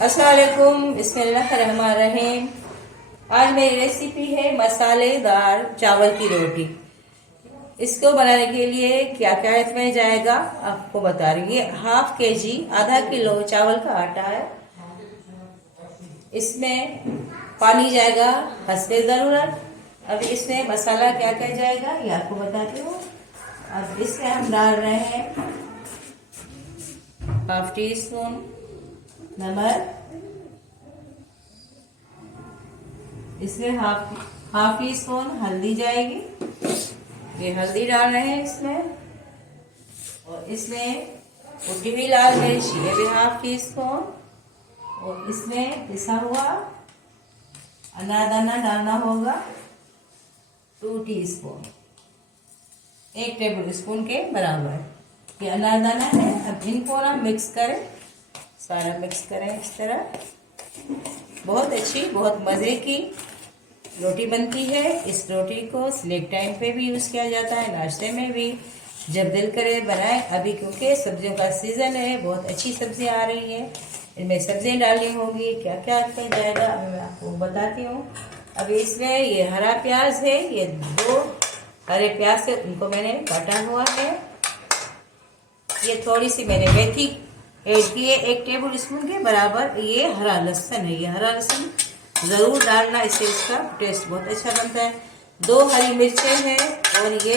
अस्सलाम वालेकुम, बिस्मिल्लाहिर्रहमानिर्रहीम। आज मेरी रेसिपी है मसालेदार चावल की रोटी। इसको बनाने के लिए क्या क्या इसमें जाएगा आपको बता रही हूँ। हाफ के जी आधा किलो चावल का आटा है। इसमें पानी जाएगा हस्बे ज़रूरत। अब इसमें मसाला क्या क्या जाएगा ये आपको बताती हूँ। अब इसमें हम डाल रहे हैं हाफ टी स्पून नमक, इसमें हाफ टी स्पून हल्दी जाएगी। ये हल्दी डाल रहे हैं इसमें। और इसमें कुटी हुई लाल मिर्च ये भी हाफ टी स्पून। और इसमें पिसा हुआ अनारदाना डालना होगा 2 टीस्पून, 1 टेबल स्पून के बराबर ये अनारदाना है। अब इनको ना मिक्स करें, सारा मिक्स करें इस तरह। बहुत अच्छी बहुत मज़े की रोटी बनती है। इस रोटी को स्नैक टाइम पे भी यूज़ किया जाता है, नाश्ते में भी, जब दिल करे बनाए। अभी क्योंकि सब्जियों का सीज़न है, बहुत अच्छी सब्जियां आ रही हैं, इनमें सब्जियां डालनी होगी। क्या क्या किया जाएगा अभी मैं आपको बताती हूँ। अभी इसमें ये हरा प्याज है, ये 2 हरे प्याज है, उनको मैंने काटा हुआ है। ये थोड़ी सी मैंने मेथी ऐड की है, 1 टेबल स्पून के बराबर। ये हरा लहसुन है, ये हरा लहसुन ज़रूर डालना, इससे इसका टेस्ट बहुत अच्छा बनता है। 2 हरी मिर्चें हैं और ये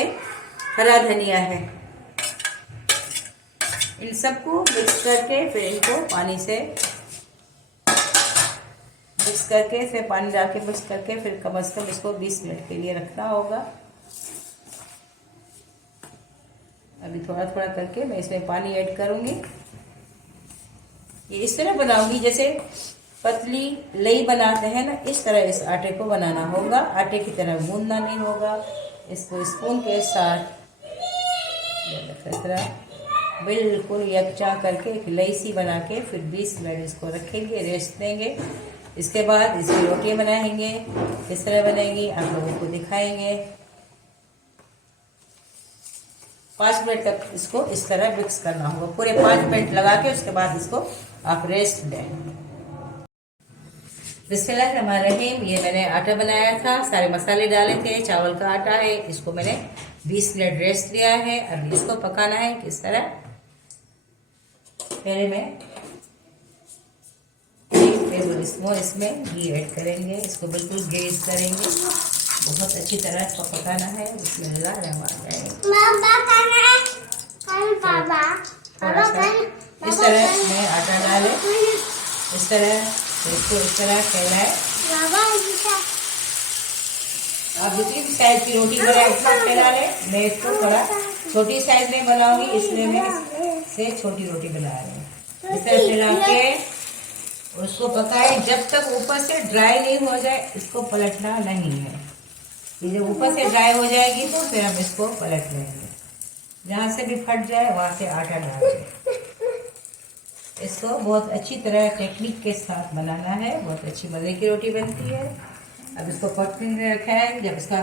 हरा धनिया है। इन सबको मिक्स करके फिर इनको पानी से मिक्स करके फिर पानी डाल के मिक्स करके फिर कम से कम इसको 20 मिनट के लिए रखना होगा। अभी थोड़ा थोड़ा करके मैं इसमें पानी ऐड करूंगी। ये इस तरह बनाऊंगी जैसे पतली लई बनाते हैं ना, इस तरह इस आटे को बनाना होगा। आटे की तरह गूंदना नहीं होगा। इसको स्पून के साथ इस तरह बिल्कुल यकजा करके एक लई सी बना के फिर 20 मिनट इसको रखेंगे, रेस्ट देंगे। इसके बाद इसकी रोटियां बनाएंगे। किस तरह बनेगी आप लोगों को दिखाएंगे। 5 मिनट तक इसको इस तरह मिक्स करना होगा, पूरे 5 मिनट लगा के उसके बाद इसको आप रेस्ट दें। बिस्मिल्लाहिर्रहमानिर्रहीम। ये मैंने आटा बनाया था, सारे मसाले डाले थे, चावल का आटा है। इसको मैंने 20 मिनट रेस्ट दिया है। अब इसको पकाना है किस तरह। पहले मैं 1 टेबल स्पून इसमें घी ऐड करेंगे। इसको बिल्कुल ग्रीस करेंगे, बहुत अच्छी तरह इसको पकाना है। बिस्मिल्लाहिर्रहमानिर्रहीम। थोड़ा सा इस तरह में आटा डालें, इस तरह इसको इस तरह फैलाएं। आप जितनी भी साइज की रोटी बनाए उतना फैला लें। मैं इसको थोड़ा छोटी साइज में बनाऊंगी, इसलिए मैं से छोटी रोटी बना रही हूँ। इस तरह फैला के उसको पकाएं जब तक ऊपर से ड्राई नहीं हो जाए। इसको पलटना नहीं है। ये जब ऊपर से ड्राई हो जाएगी तो फिर हम इसको पलट लेंगे। जहाँ से भी फट जाए वहाँ से आटा डाल दें। इसको बहुत अच्छी तरह टेक्निक के साथ बनाना है, बहुत अच्छी मज़े की रोटी बनती है। अब इसको पकने में रखा है, जब इसका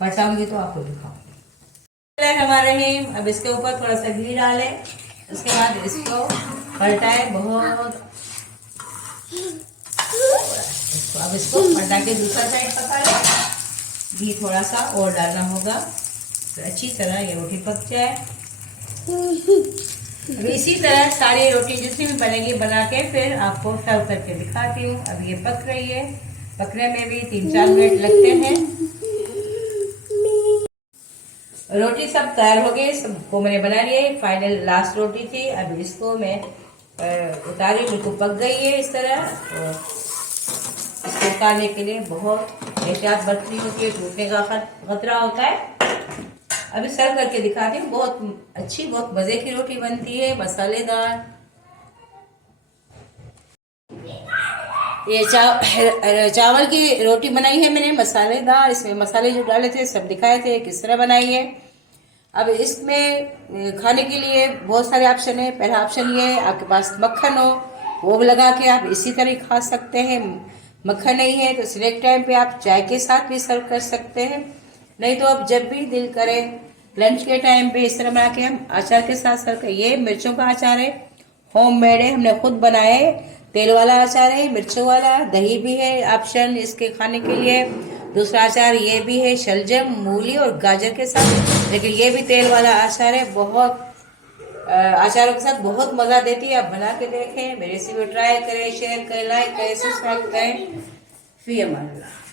पलटाऊंगी तो आपको दिखाऊंगी। हमारे अब इसके ऊपर थोड़ा सा घी डालें, उसके बाद इसको पलटाएं बहुत। अब इसको पलटा के दूसरा साइड पका लें। घी थोड़ा सा और डालना होगा तो अच्छी तरह ये रोटी पक जाए। अब इसी तरह सारी रोटी जितनी भी बनेगी बना के फिर आपको सर्व करके दिखाती हूँ। अब ये पक रही है, पकने में भी 3-4 मिनट लगते हैं। रोटी सब तैयार हो गई, सबको मैंने बना लिया है। फाइनल लास्ट रोटी थी। अब इसको मैं उतारी, बिल्कुल पक गई है इस तरह। और इसको उतारने के लिए बहुत एहतियात बरतनी होती है, टूटने का खतरा होता है। अभी सर्व करके दिखाती हूँ। बहुत अच्छी बहुत मज़े की रोटी बनती है, मसालेदार। ये चावल की रोटी बनाई है मैंने मसालेदार। इसमें मसाले जो डाले थे सब दिखाए थे किस तरह बनाई है। अब इसमें खाने के लिए बहुत सारे ऑप्शन है। पहला ऑप्शन ये है, आपके पास मक्खन हो वो लगा के आप इसी तरह खा सकते हैं। मक्खन नहीं है तो स्नैक टाइम पे आप चाय के साथ भी सर्व कर सकते हैं। नहीं तो अब जब भी दिल करे लंच के टाइम पे इस तरह बना के हम अचार के साथ सर्व करें। ये मिर्चों का अचार है, होममेड है, हमने खुद बनाए। तेल वाला अचार है, मिर्चों वाला, दही भी है ऑप्शन इसके खाने के लिए। दूसरा अचार ये भी है शलजम, मूली और गाजर के साथ, लेकिन ये भी तेल वाला अचार है। बहुत अचारों के साथ बहुत मज़ा देती है। आप बना के देखें, मेरी रेसिपी ट्राई करें, शेयर करें, लाइक करें, सब्सक्राइब करें। फी अमान अल्लाह।